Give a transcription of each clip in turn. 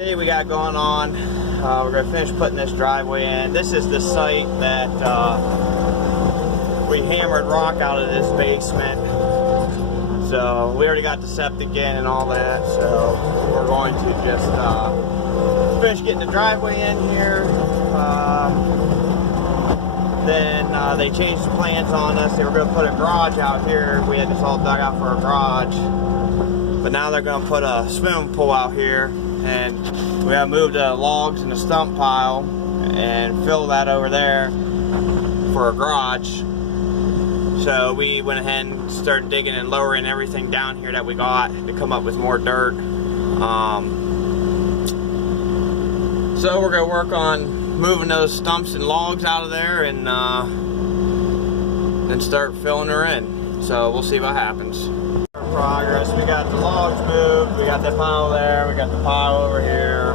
Hey, we got going on. We're going to finish putting this driveway in. This is the site that we hammered rock out of this basement. So we already got the septic in and all that. So we're going to just finish getting the driveway in here. Then they changed the plans on us. They were going to put a garage out here. We had this all dug out for a garage. But now they're going to put a swimming pool out here. And we have moved the logs in the stump pile and fill that over there for a garage. So we went ahead and started digging and lowering everything down here that we got to come up with more dirt. So we're going to work on moving those stumps and logs out of there and then start filling her in. So we'll see what happens. Progress. We got the logs moved, we got the pile there, we got the pile over here.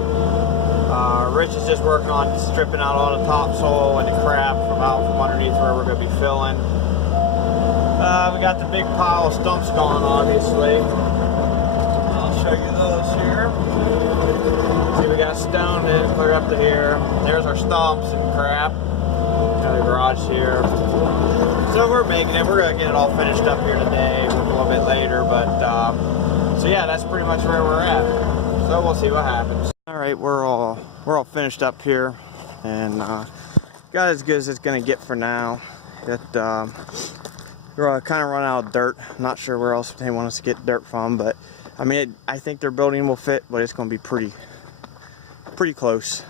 Rich is just working on stripping out all the topsoil and the crap from underneath where we're going to be filling. We got the big pile of stumps gone, obviously. I'll show you those here. See, we got stone in clear up to here. There's our stumps and crap. Got the garage here. So we're making it. We're going to get it all finished up here today, a little bit later. But so yeah, that's pretty much where we're at. So we'll see what happens. All right, we're all finished up here, and got as good as it's going to get for now. We're kind of run out of dirt. I'm not sure where else they want us to get dirt from, but I mean, I think their building will fit, but it's going to be pretty close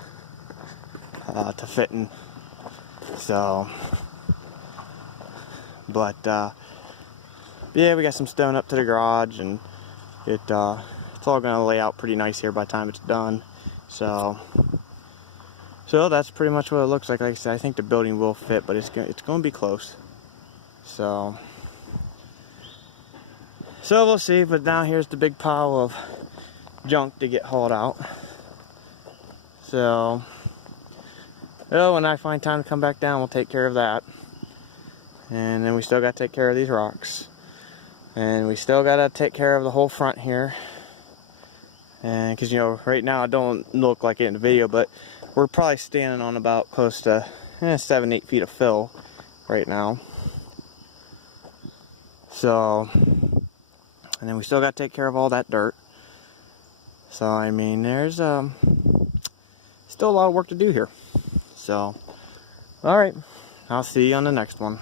to fitting. So. But yeah, we got some stone up to the garage, and it's all gonna lay out pretty nice here by the time it's done. So that's pretty much what it looks like. Like I said, I think the building will fit, but it's gonna be close. So we'll see. But now here's the big pile of junk to get hauled out. So when I find time to come back down, we'll take care of that. And then we still got to take care of these rocks, and we still got to take care of the whole front here. And because, you know, right now it don't look like it in the video, but we're probably standing on about close to 7-8 feet of fill right now. So, and then we still got to take care of all that dirt. So I mean, there's still a lot of work to do here. So all right, I'll see you on the next one.